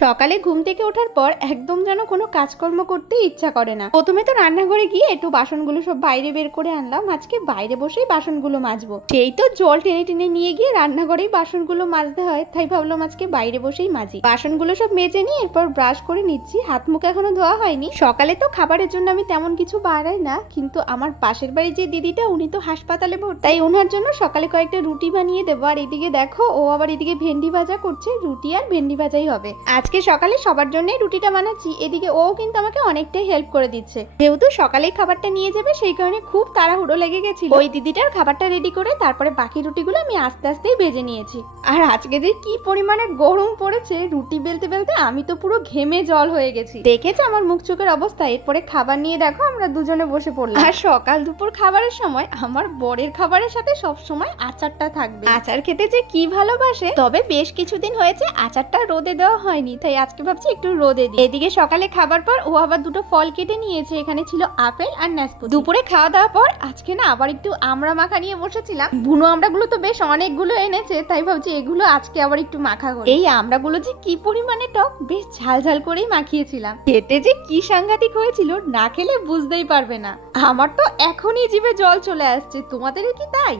সকালে ঘুম থেকে ওঠার পর একদম যেন কোনো কাজকর্ম করতে ইচ্ছা করে না। প্রথমে তো রান্নাঘরে গিয়ে একটু বাসনগুলো সব বাইরে বের করে আনলাম। আজকে বাইরে বসেই বাসনগুলো মাজবো। সেই তো জল টেনে টেনে নিয়ে গিয়ে রান্নাঘরেই বাসনগুলো মাজতে হয়, তাই ভাবলাম আজকে বাইরে বসেই মাজি। বাসনগুলো সব মেজে নিয়ে এরপর ব্রাশ করে নিচ্ছি। হাত মুখ এখনো ধোয়া হয়নি। সকালে তো খাবারের জন্য আমি তেমন কিছু বানাই না, কিন্তু আমার পাশের বাড়ি যে দিদিটা, উনি তো হাসপাতালে ভর্তি, তাই ওনার জন্য সকালে কয়েকটা রুটি বানিয়ে দেবো। আর এদিকে দেখো, ও আবার এদিকে ভেন্ডি ভাজা করছে। রুটি আর ভেন্ডি ভাজাই হবে আজকে সকালে সবার জন্য। রুটিটা বানাচ্ছি, এদিকে ও কিন্তু আমাকে অনেকটাই হেল্প করে দিচ্ছে। যেহেতু সকালেই খাবারটা নিয়ে যাবে, সেই কারণে খুব তাড়াহুড়ো লেগে গেছিল। ওই দিদিটার খাবারটা রেডি করে তারপরে বাকি রুটিগুলো আমি আস্তে আস্তেই ভেজে নিয়েছি। আর আজকে যে কি পরিমাণে গরম পড়েছে, রুটি বেলতে বেলতে আমি তো পুরো ঘেমে জল হয়ে গেছি। দেখেছো আমার মুখ চোখের অবস্থা। এরপরে খাবার নিয়ে দেখো আমরা দুজনে বসে পড়লাম। আর সকাল দুপুর খাবারের সময় আমার বরের খাবারের সাথে সব সময় আচারটা থাকবে। আচার খেতে যে কি ভালোবাসে। তবে বেশ কিছুদিন হয়েছে আচারটা রোদে দেওয়া হয়নি, তাই আজকে ভাবছি একটু রোদে দিই। এদিকে সকালে খাবার পর ও আবার দুটো ফল কেটে নিয়েছে। এখানে ছিল আপেল আর নাশপাতি। দুপুরে খাওয়া দাওয়ার পর আজকে না আবার একটু আমড়া মাখা নিয়ে বসেছিলাম। বুনো আমড়াগুলো তো বেশ অনেকগুলো এনেছে, তাই ভাবছি এগুলো আজকে আবার একটু মাখা করি। এই আমড়াগুলো যে কি পরিমাণে টক, বেশ ঝাল ঝাল করেই মাখিয়েছিলাম। খেতে যে কি সাংঘাতিক হয়েছিল, না খেলে বুঝতেই পারবে না। আমার তো এখনই জিভে জল চলে আসছে। তোমাদের কি তাই?